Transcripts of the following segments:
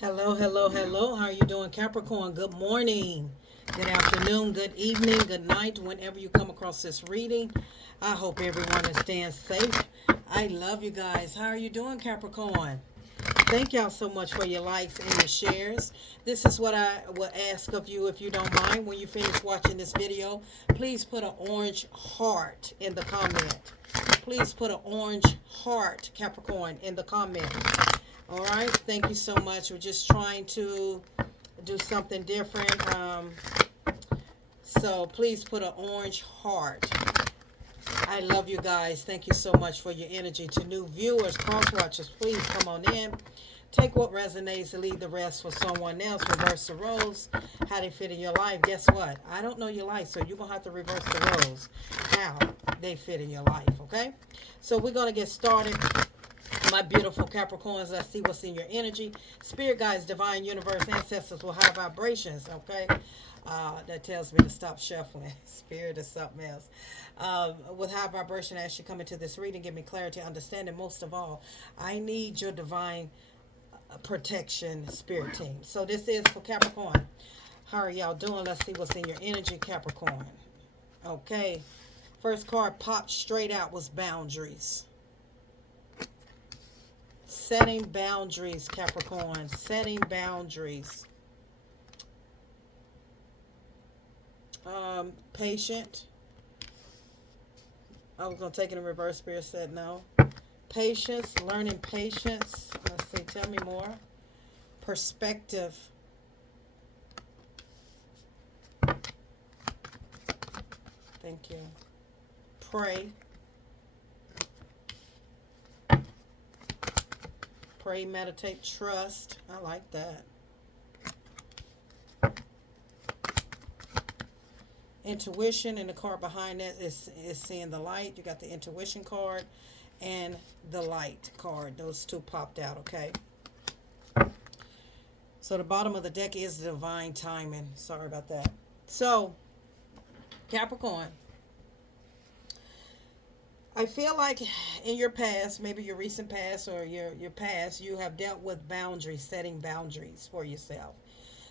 Hello, hello, hello. How are you doing, Capricorn? Good morning, good afternoon, good evening, good night, whenever you come across this reading. I hope everyone is staying safe. I love you guys. How are you doing, Capricorn? Thank y'all so much for your likes and your shares. This is what I will ask of you if you don't mind. When you finish watching this video, please put an orange heart in the comment. Please put an orange heart, Capricorn, in the comment. All right, thank you so much. We're just trying to do something different. So please put an orange heart. I love you guys. Thank you so much for your energy. To new viewers, cross watchers, please come on in. Take what resonates and leave the rest for someone else. Reverse the roles. How they fit in your life. Guess what? I don't know your life, so you're going to have to reverse the roles. How they fit in your life, okay? So we're going to get started. My beautiful Capricorns, let's see what's in your energy. Spirit guides, divine universe, ancestors will high vibrations, okay? That tells me to stop shuffling. Spirit is something else. With high vibration, as you come into this reading, give me clarity, understanding. Most of all, I need your divine protection, spirit team. So this is for Capricorn. How are y'all doing? Let's see what's in your energy, Capricorn. Okay. First card popped straight out was boundaries. Setting boundaries, Capricorn. Setting boundaries. Patient. I was going to take it in reverse. Spirit said no. Patience. Learning patience. Let's see. Tell me more. Perspective. Thank you. Pray. Pray, meditate, trust. I like that. Intuition, and the card behind that is seeing the light. You got the intuition card and the light card. Those two popped out, okay? So the bottom of the deck is divine timing. Sorry about that. So, Capricorn, I feel like in your past, maybe your recent past or your past, you have dealt with boundaries, setting boundaries for yourself.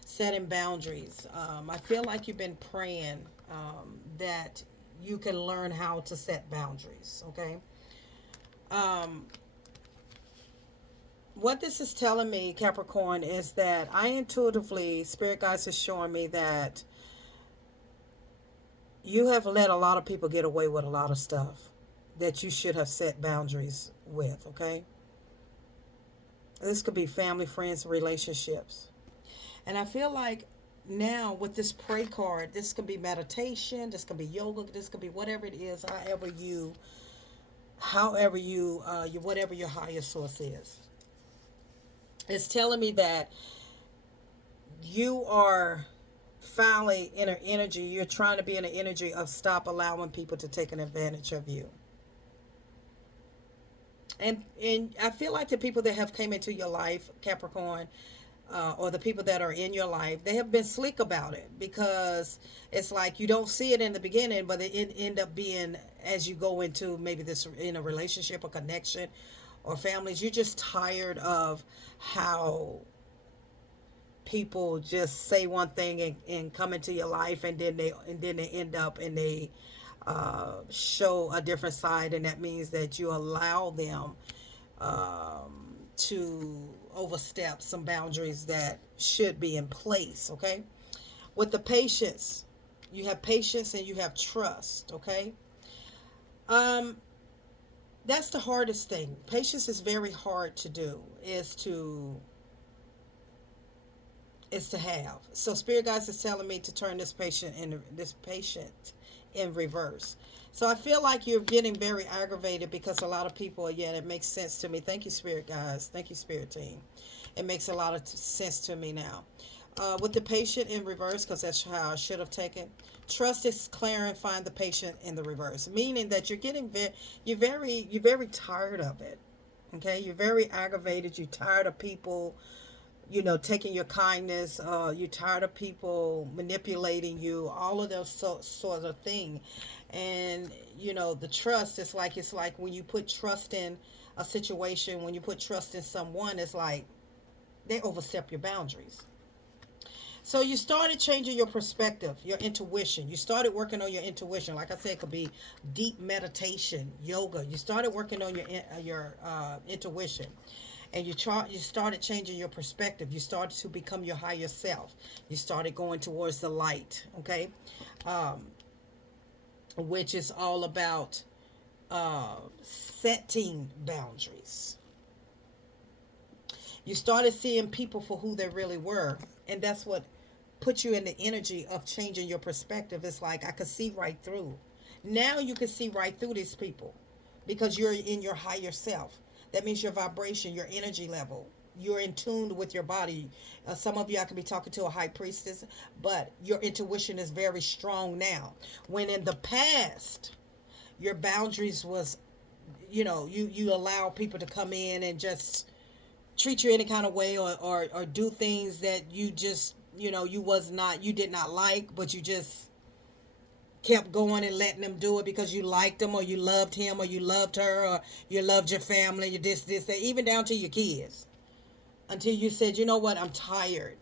Setting boundaries. I feel like you've been praying that you can learn how to set boundaries, okay? Um, what this is telling me, Capricorn, is that I intuitively, Spirit Guides is showing me that you have let a lot of people get away with a lot of stuff that you should have set boundaries with, okay? This could be family, friends, relationships. And I feel like now with this pray card, this could be meditation, this could be yoga, this could be whatever it is, whatever your higher source is. It's telling me that you are finally in an energy, you're trying to be in an energy of stop allowing people to take an advantage of you. And I feel like the people that have came into your life, Capricorn, or the people that are in your life, they have been slick about it because it's like you don't see it in the beginning, but it end up being as you go into maybe this in a relationship or connection or families. You're just tired of how people just say one thing and come into your life, and then they end up and they show a different side, and that means that you allow them to overstep some boundaries that should be in place, okay? With the patience, you have patience and you have trust, okay? Um, that's the hardest thing. Patience is very hard to do, is to have. So Spirit Guides is telling me to turn this patient in reverse. So I feel like you're getting very aggravated because a lot of people, yeah, it makes sense to me. Thank you, Spirit Guides. Thank you, Spirit Team. It makes a lot of sense to me now. With the patient in reverse, because that's how I should have taken. Trust is clarifying the patient in the reverse, meaning that you're very tired of it. Okay, you're very aggravated. You're tired of people taking your kindness. You're tired of people manipulating you, all of those sort of thing. And, the trust, it's like when you put trust in a situation, when you put trust in someone, it's like They overstep your boundaries. So you started changing your perspective, your intuition. You started working on your intuition. Like I said, it could be deep meditation, yoga. You started working on your intuition, and you started changing your perspective. You started to become your higher self. You started going towards the light. Okay, which is all about setting boundaries. You started seeing people for who they really were, and that's what put you in the energy of changing your perspective. It's like I could see right through. Now you can see right through these people because you're in your higher self. That means your vibration, your energy level. You're in tune with your body. Some of you, I could be talking to a high priestess, but your intuition is very strong now. When in the past, your boundaries was, you allow people to come in and just treat you any kind of way, or do things that you just, you did not like, but you just kept going and letting them do it because you liked them, or you loved him, or you loved her, or you loved your family, you this, that, even down to your kids. Until you said, you know what, I'm tired.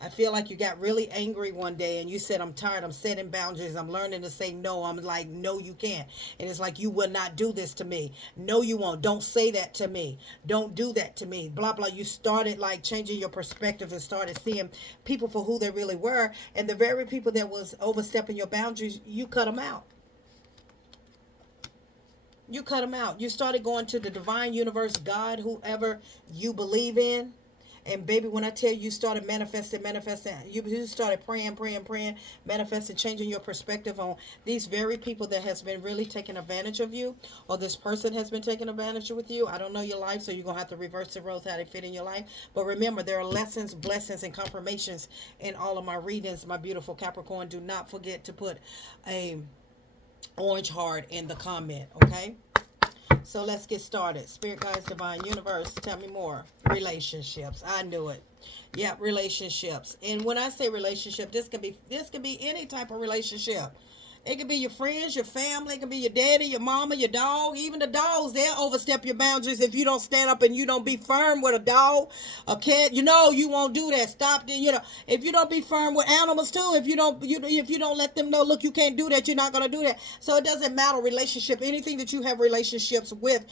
I feel like you got really angry one day and you said, I'm tired. I'm setting boundaries. I'm learning to say no. I'm like, no, you can't. And it's like, you will not do this to me. No, you won't. Don't say that to me. Don't do that to me. Blah, blah. You started like changing your perspective and started seeing people for who they really were. And the very people that was overstepping your boundaries, you cut them out. You cut them out. You started going to the divine universe, God, whoever you believe in. And baby, when I tell you, started manifesting, you started praying, manifesting, changing your perspective on these very people that has been really taking advantage of you, or this person has been taking advantage with you. I don't know your life, so you're going to have to reverse the roles, how they fit in your life. But remember, there are lessons, blessings, and confirmations in all of my readings, my beautiful Capricorn. Do not forget to put a orange heart in the comment, okay? So let's get started. Spirit guides, divine universe, tell me more. Relationships. I knew it. Yep, relationships. And when I say relationship, this can be any type of relationship. It could be your friends, your family, it could be your daddy, your mama, your dog. Even the dogs, they'll overstep your boundaries if you don't stand up and you don't be firm with a dog, a cat. You won't do that. Stop. If you don't be firm with animals too, if you don't let them know, look, you can't do that. You're not gonna do that. So it doesn't matter relationship. Anything that you have relationships with,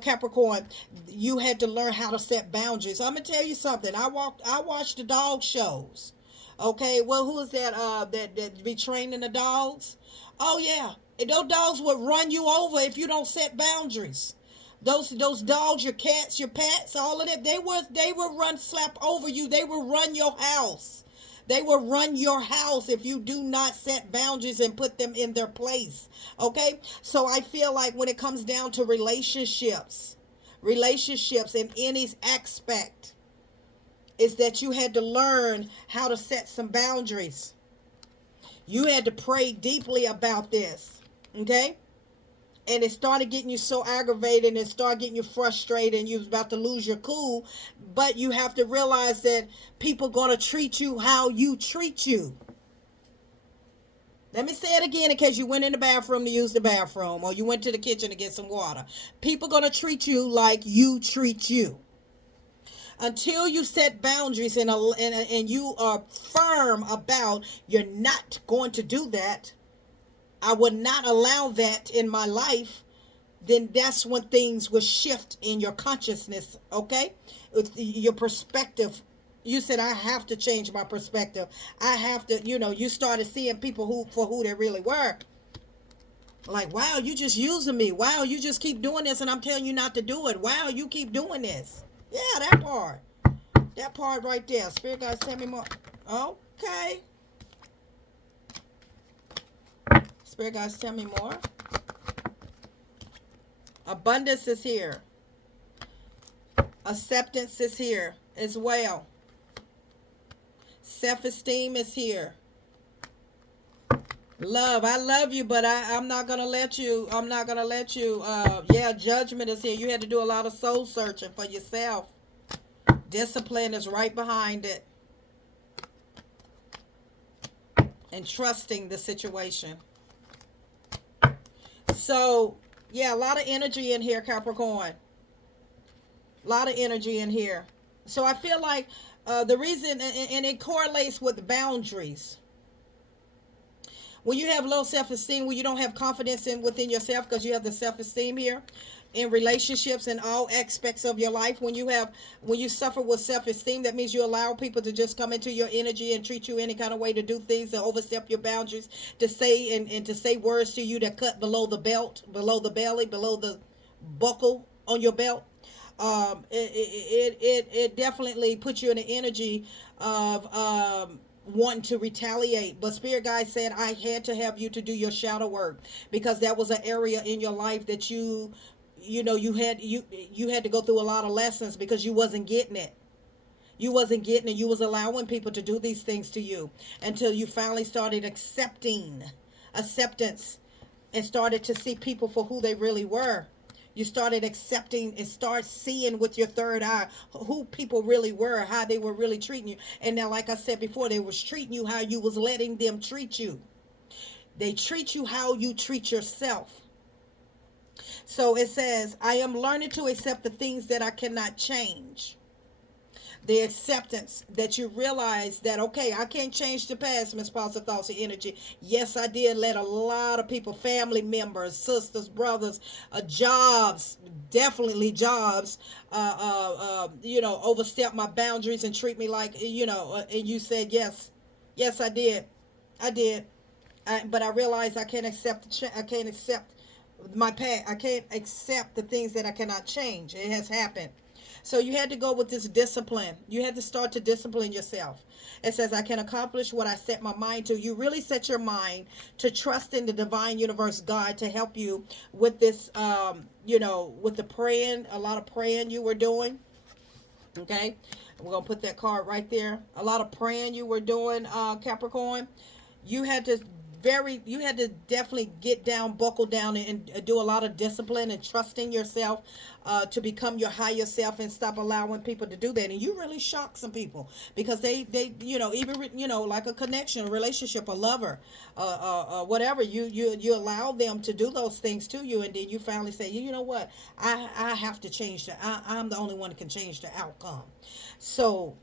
Capricorn, you had to learn how to set boundaries. I'm gonna tell you something. I watched the dog shows. Okay, well, who is that? That be training the dogs? Oh yeah, and those dogs would run you over if you don't set boundaries. Those dogs, your cats, your pets, all of that, they would run slap over you. They will run your house. They will run your house if you do not set boundaries and put them in their place. Okay, so I feel like when it comes down to relationships in any aspect, is that you had to learn how to set some boundaries. You had to pray deeply about this, okay? And it started getting you so aggravated and it started getting you frustrated and you was about to lose your cool. But you have to realize that people going to treat you how you treat you. Let me say it again in case you went in the bathroom to use the bathroom or you went to the kitchen to get some water. People going to treat you like you treat you. Until you set boundaries and you are firm about you're not going to do that, I would not allow that in my life, then that's when things will shift in your consciousness, okay? Your perspective. You said, I have to change my perspective. I have to, you started seeing people for who they really were. Like, wow, you just using me. Wow, you just keep doing this and I'm telling you not to do it. Wow, you keep doing this. Yeah, that part. That part right there. Spirit guides, tell me more. Okay. Spirit guides, tell me more. Abundance is here. Acceptance is here as well. Self-esteem is here. Love, I love you, but I'm not gonna let you. Judgment is here. You had to do a lot of soul searching for yourself. Discipline is right behind it. And trusting the situation. So, yeah, a lot of energy in here, Capricorn. A lot of energy in here. So I feel like the reason, and it correlates with boundaries. When you have low self-esteem, when you don't have confidence in within yourself, because you have the self-esteem here in relationships and all aspects of your life, when you suffer with self-esteem, that means you allow people to just come into your energy and treat you any kind of way, to do things, to overstep your boundaries, to say and to say words to you that cut below the belt, below the belly, below the buckle on your belt. It definitely puts you in the energy of wanting to retaliate. But spirit guide said I had to have you to do your shadow work, because that was an area in your life that you know you had to go through a lot of lessons, because you wasn't getting it. You wasn't getting it. You was allowing people to do these things to you until you finally started acceptance, and started to see people for who they really were. You started accepting and start seeing with your third eye who people really were, how they were really treating you. And now, like I said before, they was treating you how you was letting them treat you. They treat you how you treat yourself. So it says, I am learning to accept the things that I cannot change. The acceptance that you realize that, okay, I can't change the past, Miss Positive Thoughts and Energy. Yes, I did let a lot of people, family members, sisters, brothers, jobs, definitely jobs, overstep my boundaries and treat me like, and you said yes. Yes, I did. I did. But I realized I can't accept I can't accept my past. I can't accept the things that I cannot change. It has happened. So you had to go with this discipline. You had to start to discipline yourself. It says, I can accomplish what I set my mind to. You really set your mind to trust in the divine universe God to help you with this, with the praying, a lot of praying you were doing. Okay. We're going to put that card right there. A lot of praying you were doing, Capricorn. You had to you had to definitely get down, buckle down, and do a lot of discipline and trusting yourself to become your higher self, and stop allowing people to do that. And you really shock some people, because they even like a connection, a relationship, a lover, whatever, you allow them to do those things to you, and then you finally say, you know what, I have to change I'm the only one that can change the outcome. So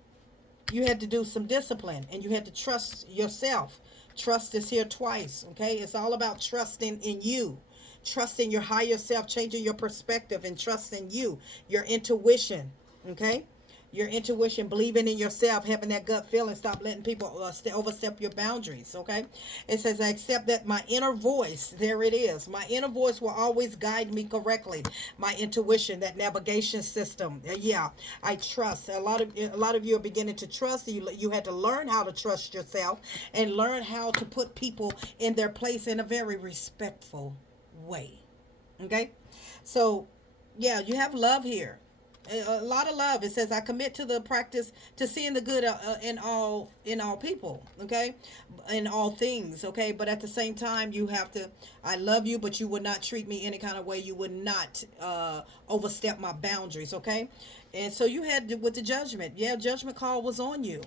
you had to do some discipline, and you had to trust yourself. Trust is here twice. Okay, it's all about trusting in you, trusting your higher self, changing your perspective, and trusting you, your intuition. Okay, your intuition, believing in yourself, having that gut feeling. Stop letting people overstep your boundaries. Okay, it says, I accept that my inner voice, there it is, my inner voice will always guide me correctly. My intuition, that navigation system. Yeah, I trust. A lot of you are beginning to trust. You had to learn how to trust yourself, and learn how to put people in their place in a very respectful way. Okay, so yeah, you have love here, a lot of love. It says, I commit to the practice to seeing the good in all people. Okay, in all things. Okay, but at the same time, you have to, I love you, but you would not treat me any kind of way. You would not overstep my boundaries. Okay, and so you had to, with the judgment, yeah, judgment call was on you.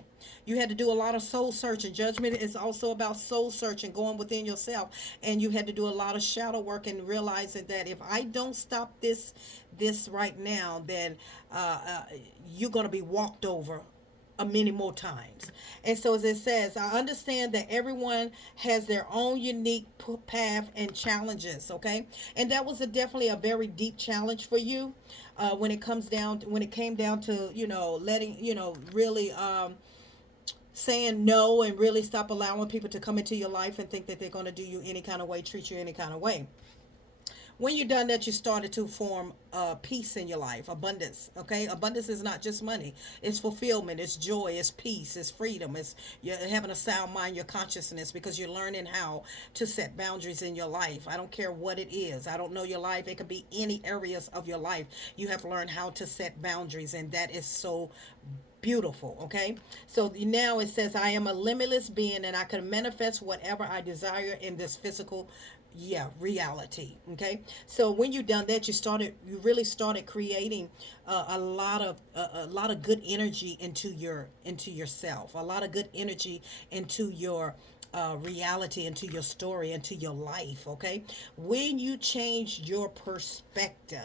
You had to do a lot of soul searching. Judgment is also about soul searching, going within yourself, and you had to do a lot of shadow work, and realizing that if I don't stop this right now, then you're going to be walked over many more times. And so, as it says, I understand that everyone has their own unique path and challenges. Okay, and that was definitely a very deep challenge for you, when it came down to letting really saying no, and really stop allowing people to come into your life and think that they're going to do you any kind of way, treat you any kind of way. When you done that, you started to form peace in your life, abundance. Okay, abundance is not just money. It's fulfillment, it's joy, it's peace, it's freedom, it's you're having a sound mind, your consciousness, because you're learning how to set boundaries in your life. I don't care what it is. I don't know your life. It could be any areas of your life. You have to learn how to set boundaries, and that is so beautiful. Okay, so now it says, I am a limitless being, and I can manifest whatever I desire in this physical, yeah, reality. Okay, so when you done that, you really started creating a lot of good energy into yourself, a lot of good energy into your reality, into your story, into your life. Okay, when you change your perspective,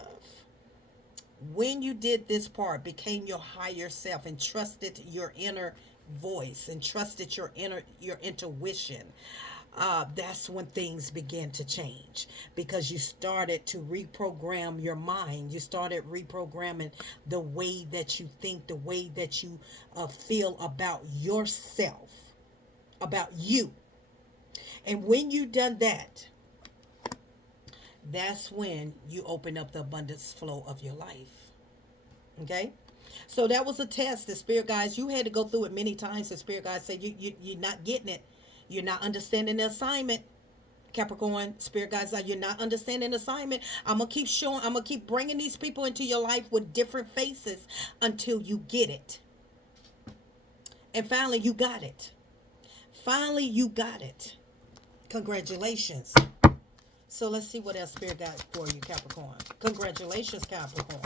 When you did this part, became your higher self and trusted your inner voice and trusted your intuition, that's when things begin to change, because you started to reprogram your mind. You started reprogramming the way that you think, the way that you feel about yourself, about you. And when you done that, that's when you open up the abundance flow of your life. Okay? So that was a test. The spirit guides, you had to go through it many times. The spirit guides said, you're not getting it. You're not understanding the assignment. Capricorn, spirit guides, you're not understanding the assignment. I'm going to keep showing, I'm going to keep bringing these people into your life with different faces until you get it. And finally, you got it. Finally, you got it. Congratulations. So let's see what else Spirit got for you, Capricorn. Congratulations, Capricorn.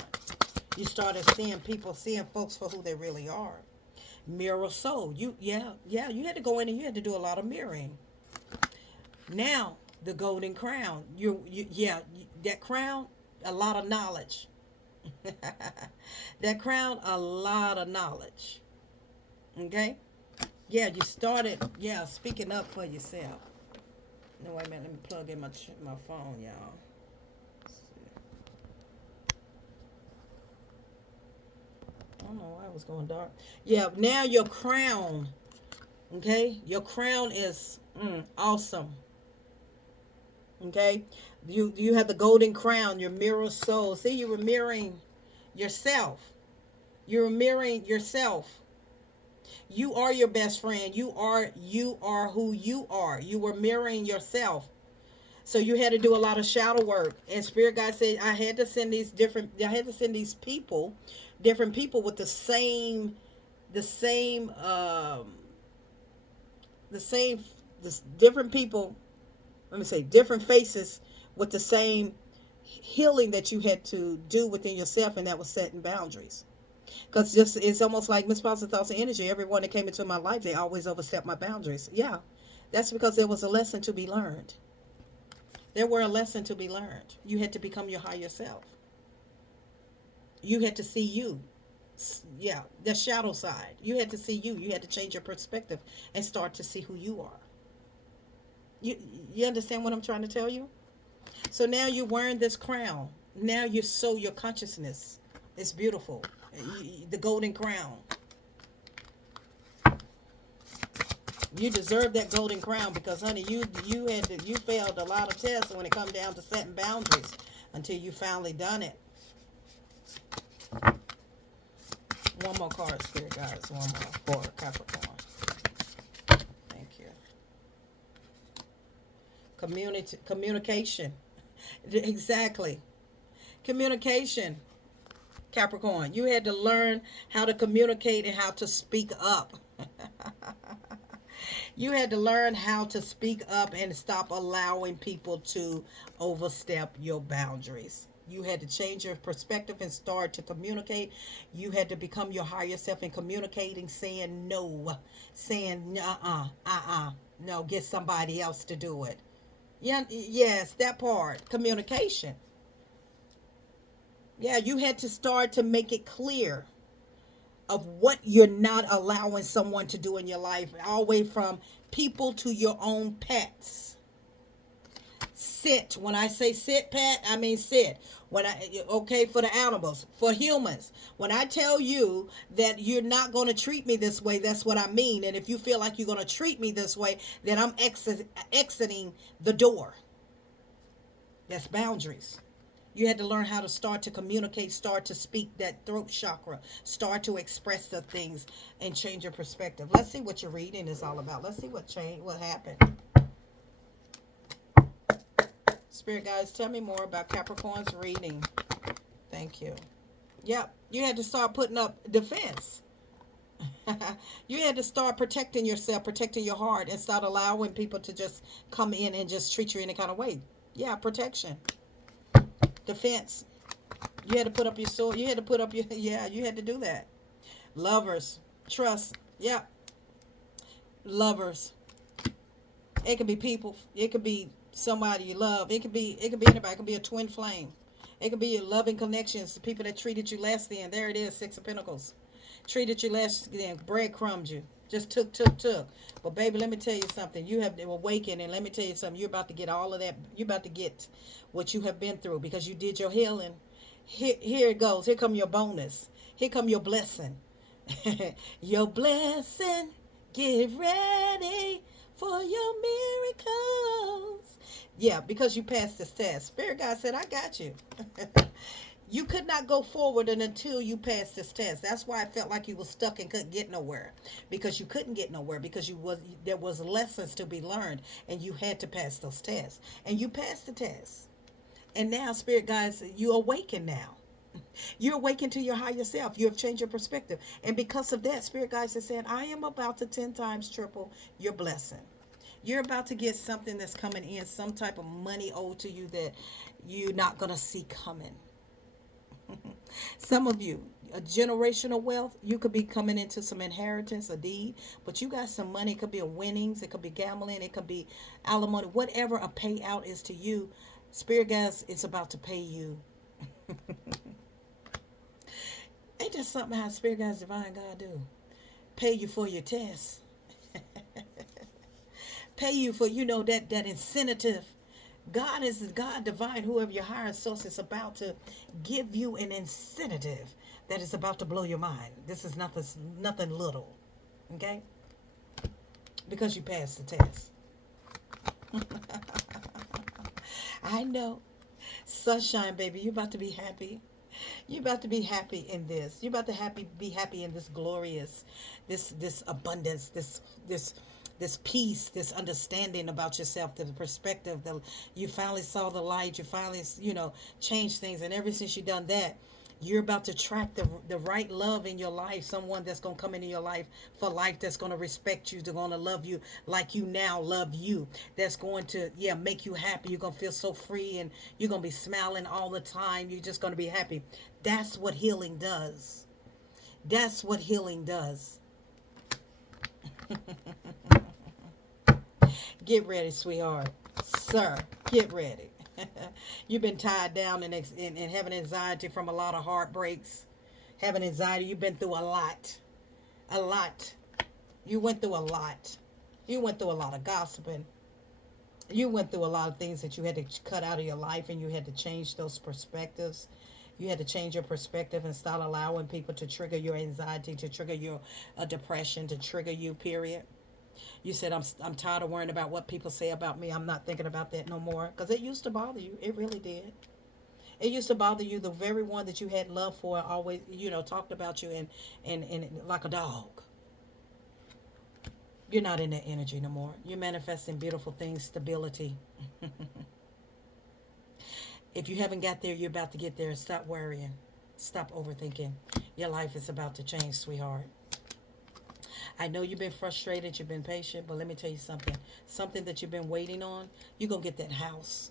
You started seeing people, seeing folks for who they really are. Mirror soul. You had to go in and you had to do a lot of mirroring. Now, the golden crown. That crown, a lot of knowledge. That crown, a lot of knowledge. Okay? Yeah, you started, speaking up for yourself. No, wait a minute. Let me plug in my phone, y'all. I don't know why it was going dark. Yeah, now your crown, okay? Your crown is awesome. Okay? You have the golden crown, your mirror soul. See, you were mirroring yourself. You're mirroring yourself. You are your best friend. You are who you are. You were mirroring yourself. So you had to do a lot of shadow work. And Spirit Guide said I had to send these people, different people with the same different people, let me say different faces with the same healing that you had to do within yourself, and that was setting boundaries. Because just it's almost like Miss Positive Thoughts and Energy. Everyone that came into my life, they always overstepped my boundaries. Yeah, that's because there was a lesson to be learned. There were a lesson to be learned. You had to become your higher self. You had to see you. Yeah, the shadow side. You had to see you. You had to change your perspective and start to see who you are. You understand what I'm trying to tell you? So now you're wearing this crown. Now you sow your consciousness. It's beautiful. The golden crown. You deserve that golden crown because, honey, you failed a lot of tests when it comes down to setting boundaries until you finally done it. One more card, Spirit Guides. One more for Capricorn. Thank you. Communication. Exactly. Communication. Capricorn, you had to learn how to communicate and how to speak up. You had to learn how to speak up and stop allowing people to overstep your boundaries. You had to change your perspective and start to communicate. You had to become your higher self in communicating, saying no, saying no, get somebody else to do it. Yeah, yes, that part, communication. Yeah, you had to start to make it clear of what you're not allowing someone to do in your life, all the way from people to your own pets. Sit. When I say sit, pet, I mean sit. Okay, for the animals, for humans. When I tell you that you're not going to treat me this way, that's what I mean. And if you feel like you're going to treat me this way, then I'm exiting the door. That's boundaries. You had to learn how to start to communicate, start to speak that throat chakra, start to express the things and change your perspective. Let's see what your reading is all about. Let's see what happened. Spirit guides, tell me more about Capricorn's reading. Thank you. Yep, you had to start putting up defense. You had to start protecting yourself, protecting your heart, and start allowing people to just come in and just treat you any kind of way. Yeah, protection. Defense. You had to put up your sword. You had to put up your, you had to do that. Lovers. Trust. Yeah. Lovers. It could be people. It could be somebody you love. It could be anybody. It could be a twin flame. It could be your loving connections, the people that treated you less than. There it is, Six of Pentacles. Treated you less than, breadcrumbed you. Just took. But baby, let me tell you something. You have awakened, and let me tell you something. You're about to get all of that. You're about to get what you have been through because you did your healing. Here it goes. Here come your bonus. Here come your blessing. Your blessing. Get ready for your miracles. Yeah, because you passed this test. Spirit God said, I got you. You could not go forward until you passed this test. That's why I felt like you were stuck and couldn't get nowhere. Because you couldn't get nowhere because there was lessons to be learned and you had to pass those tests. And you passed the test. And now, Spirit guys, you awaken now. You're awakened to your higher self. You have changed your perspective. And because of that, Spirit guides has said, I am about to 10 times triple your blessing. You're about to get something that's coming in, some type of money owed to you that you're not going to see coming. Some of you, a generational wealth, you could be coming into some inheritance, a deed, but you got some money. It could be a winnings. It could be gambling. It could be alimony. Whatever a payout is to you, Spirit guides, it's about to pay you. Ain't that something how Spirit guides, divine God do? Pay you for your test. Pay you for, that incentive. God is God divine, whoever your higher source is about to give you an incentive that is about to blow your mind. This is nothing little. Okay? Because you passed the test. I know. Sunshine, baby, you're about to be happy. You're about to be happy in this. You're about to be happy in this glorious, this abundance, this peace, this understanding about yourself, the perspective. You finally saw the light. You finally, changed things. And ever since you done that, you're about to attract the right love in your life. Someone that's going to come into your life for life, that's going to respect you, that's going to love you like you now love you. That's going to, make you happy. You're going to feel so free and you're going to be smiling all the time. You're just going to be happy. That's what healing does. That's what healing does. Get ready, sweetheart. Sir, get ready. You've been tied down and having anxiety from a lot of heartbreaks. Having anxiety, you've been through a lot. A lot. You went through a lot. You went through a lot of gossiping. You went through a lot of things that you had to cut out of your life, and you had to change those perspectives. You had to change your perspective and start allowing people to trigger your anxiety, to trigger your depression, to trigger you, period. You said, I'm tired of worrying about what people say about me. I'm not thinking about that no more. Because it used to bother you. It really did. It used to bother you. The very one that you had love for always, talked about you and like a dog. You're not in that energy no more. You're manifesting beautiful things, stability. If you haven't got there, you're about to get there. Stop worrying. Stop overthinking. Your life is about to change, sweetheart. I know you've been frustrated, you've been patient, but let me tell you something. Something that you've been waiting on, you're going to get that house.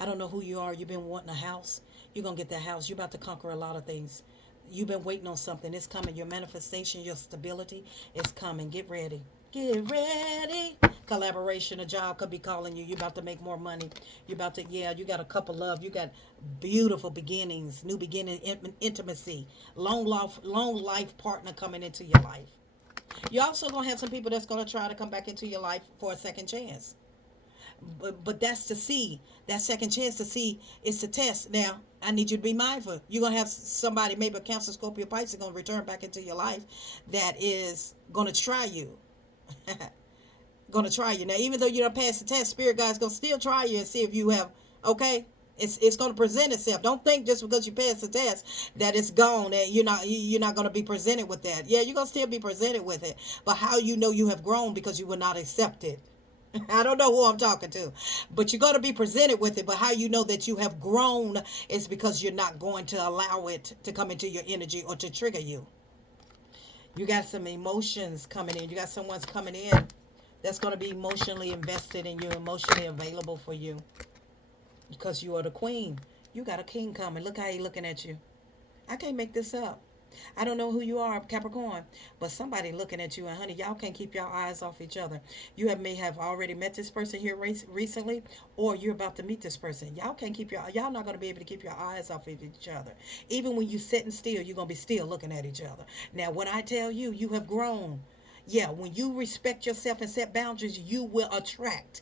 I don't know who you are. You've been wanting a house. You're going to get that house. You're about to conquer a lot of things. You've been waiting on something. It's coming. Your manifestation, your stability is coming. Get ready. Get ready. Collaboration, a job could be calling you. You're about to make more money. You're about to, you got a couple love. You got beautiful beginnings, new beginning, intimacy, long life partner coming into your life. You're also going to have some people that's going to try to come back into your life for a second chance. But that's to see. That second chance to see is to test. Now, I need you to be mindful. You're going to have somebody, maybe a Cancer, Scorpio, Pisces, going to return back into your life that is going to try you. Going to try you. Now, even though you don't pass the test, Spirit God's going to still try you and see if you have, okay? It's going to present itself. Don't think just because you pass the test that it's gone, that you're not going to be presented with that. Yeah, you're going to still be presented with it. But how you know you have grown because you were not accepted. I don't know who I'm talking to. But you're going to be presented with it. But how you know that you have grown is because you're not going to allow it to come into your energy or to trigger you. You got some emotions coming in. You got someone's coming in that's going to be emotionally invested in you, emotionally available for you. Because you are the queen. You got a king coming. Look how he's looking at you. I can't make this up. I don't know who you are, Capricorn, but somebody looking at you, and honey, y'all can't keep your eyes off each other. You may have already met this person here recently, or you're about to meet this person. Y'all not gonna be able to keep your eyes off of each other. Even when you sitting still, you're gonna be still looking at each other. Now, when I tell you, you have grown. Yeah, when you respect yourself and set boundaries, you will attract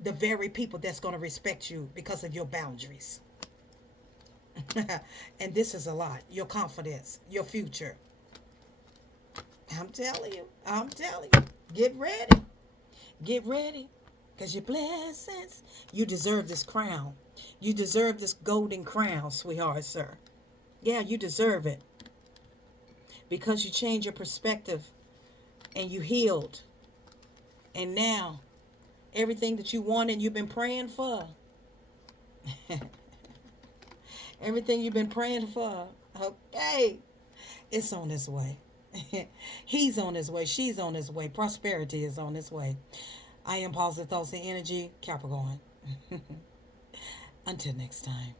the very people that's going to respect you because of your boundaries. And this is a lot. Your confidence, your future. I'm telling you. I'm telling you. Get ready. Get ready. Because your blessings. You deserve this crown. You deserve this golden crown, sweetheart, sir. Yeah, you deserve it. Because you changed your perspective and you healed. And now, everything that you wanted, you've been praying for. Everything you've been praying for. Okay. It's on its way. He's on his way. She's on his way. Prosperity is on its way. I am Positive Thoughts and Energy, Capricorn. Until next time.